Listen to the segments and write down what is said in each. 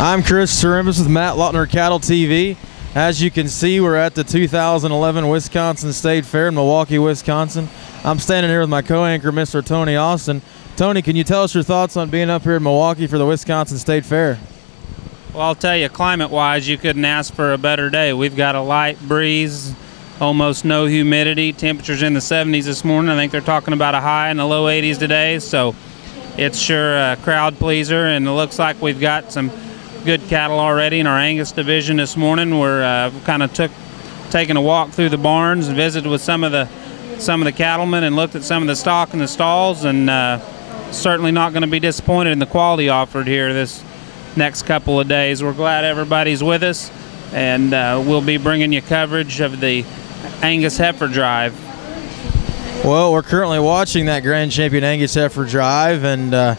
I'm Chris Turimbus with Matt Lautner Cattle TV. As you can see, we're at the 2011 Wisconsin State Fair in Milwaukee, Wisconsin. I'm standing here with my co-anchor, Mr. Tony Austin. Tony, can you tell us your thoughts on being up here in Milwaukee for the Wisconsin State Fair? Well, I'll tell you, climate-wise, you couldn't ask for a better day. We've got a light breeze, almost no humidity. Temperatures in the 70s this morning. I think they're talking about a high in the low 80s today, so it's sure a crowd pleaser, and it looks like we've got some good cattle already in our Angus division this morning. We're kind of taking a walk through the barns and visited with some of the cattlemen and looked at some of the stock in the stalls, and certainly not going to be disappointed in the quality offered here this next couple of days. We're glad everybody's with us, and we'll be bringing you coverage of the Angus Heifer Drive. Well, we're currently watching that Grand Champion Angus Heifer Drive, and the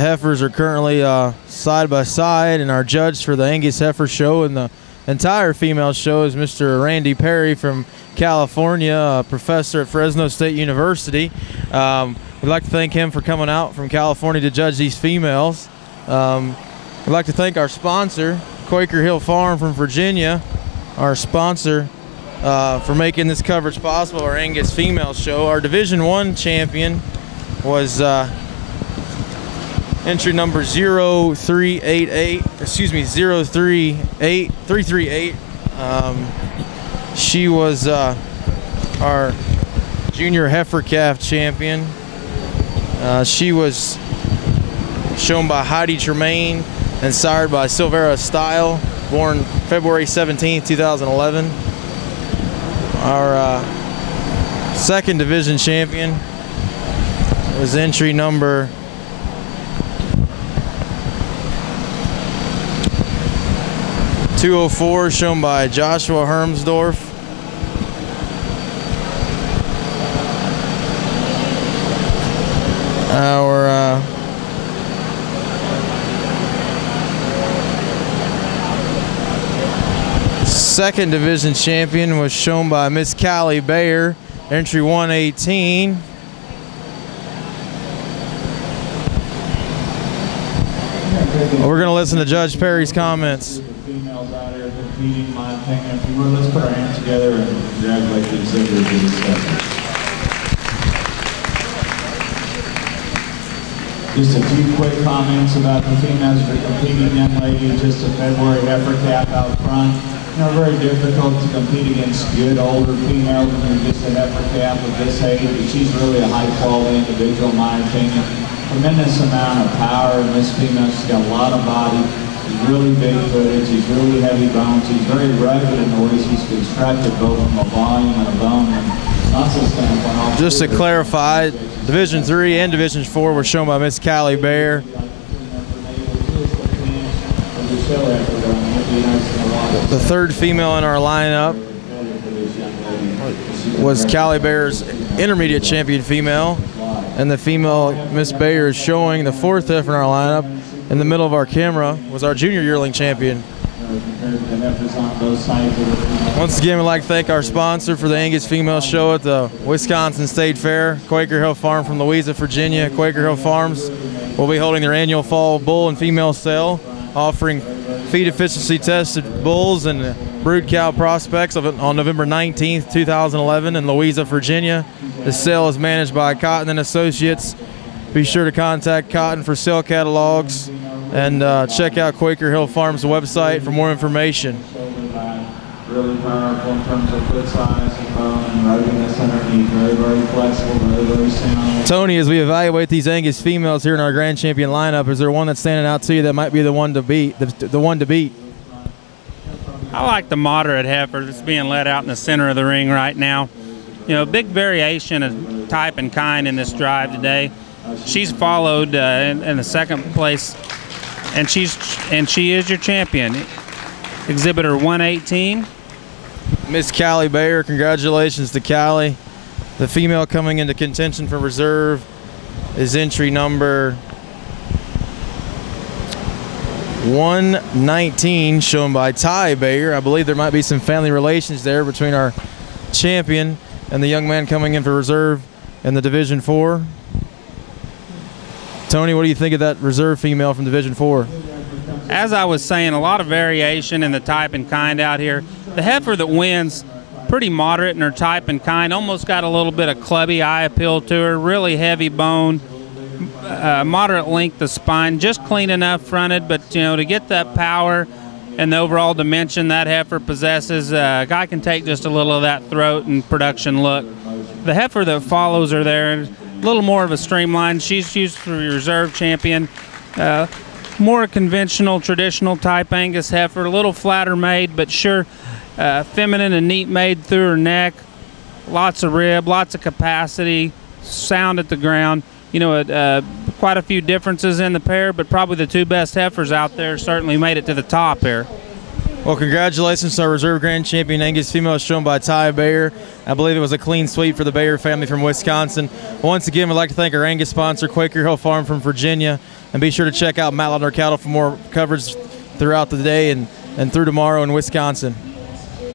heifers are currently side by side, and our judge for the Angus Heifer show and the entire female show is Mr. Randy Perry from California, a professor at Fresno State University. We'd like to thank him for coming out from California to judge these females. We'd like to thank our sponsor, Quaker Hill Farm from Virginia, our sponsor for making this coverage possible, our Angus female show. Our Division I champion was entry number 0338, excuse me, 0338. She was our junior heifer calf champion. She was shown by Heidi Tremaine and sired by Silvera Style, born February 17, 2011. Our second division champion was entry number 204, shown by Joshua Hermsdorf. Our second division champion was shown by Miss Callie Bayer, entry 118. We're going to listen to Judge Perry's comments. Females out here competing, in my opinion. If you would, let's put our hands together and congratulate the exhibitors in this session. Just a few quick comments about the females that are competing. Young lady, just a February heifer calf out front. You know, very difficult to compete against good older females when you're just a heifer calf of this age. But she's really a high quality individual, in my opinion. Tremendous amount of power in this female. She's got a lot of body. She's really big footed. She's really heavy boned. She's very rugged in the way she's constructed, both from a volume and a bone and muscle standpoint. Just to clarify, Division III and Division IV were shown by Miss Callie Bayer. The third female in our lineup was Callie Bayer's intermediate champion female, and the female Miss Bayer is showing the fourth heifer in our lineup. In the middle of our camera was our junior yearling champion. Once again, we'd like to thank our sponsor for the Angus Female Show at the Wisconsin State Fair, Quaker Hill Farm from Louisa, Virginia. Quaker Hill Farms will be holding their annual fall bull and female sale, offering feed efficiency tested bulls and brood cow prospects on November 19th, 2011 in Louisa, Virginia. The sale is managed by Cotton & Associates. Be sure to contact Cotton for sale catalogs and check out Quaker Hill Farms website for more information. Really powerful in terms of foot size and bone and ruggedness underneath. Very, very flexible, very, very sound. Tony, as we evaluate these Angus females here in our Grand Champion lineup, is there one that's standing out to you that might be the one to beat? The one to beat? I like the moderate heifer that's being led out in the center of the ring right now. You know, big variation of type and kind in this drive today. She's followed in the second place, and she is your champion. Exhibitor 118. Miss Callie Bayer, congratulations to Callie. The female coming into contention for reserve is entry number 119, shown by Ty Bayer. I believe there might be some family relations there between our champion and the young man coming in for reserve in the Division IV. Tony, what do you think of that reserve female from Division IV? as I was saying, a lot of variation in the type and kind out here. The heifer that wins, pretty moderate in her type and kind, almost got a little bit of clubby eye appeal to her, really heavy bone, moderate length of spine, just clean enough fronted, but to get that power and the overall dimension that heifer possesses, a guy can take just a little of that throat and production look. The heifer that follows her there, a little more of a streamline. She's used for reserve champion. More conventional, traditional type Angus heifer, a little flatter made, but sure, feminine and neat made through her neck. Lots of rib, lots of capacity, sound at the ground. Quite a few differences in the pair, but probably the two best heifers out there certainly made it to the top here. Well, congratulations to our reserve grand champion Angus female, shown by Ty Bayer. I believe it was a clean sweep for the Bayer family from Wisconsin. Once again, we'd like to thank our Angus sponsor, Quaker Hill Farm from Virginia, and be sure to check out Matt Laudner Cattle for more coverage throughout the day and through tomorrow in Wisconsin.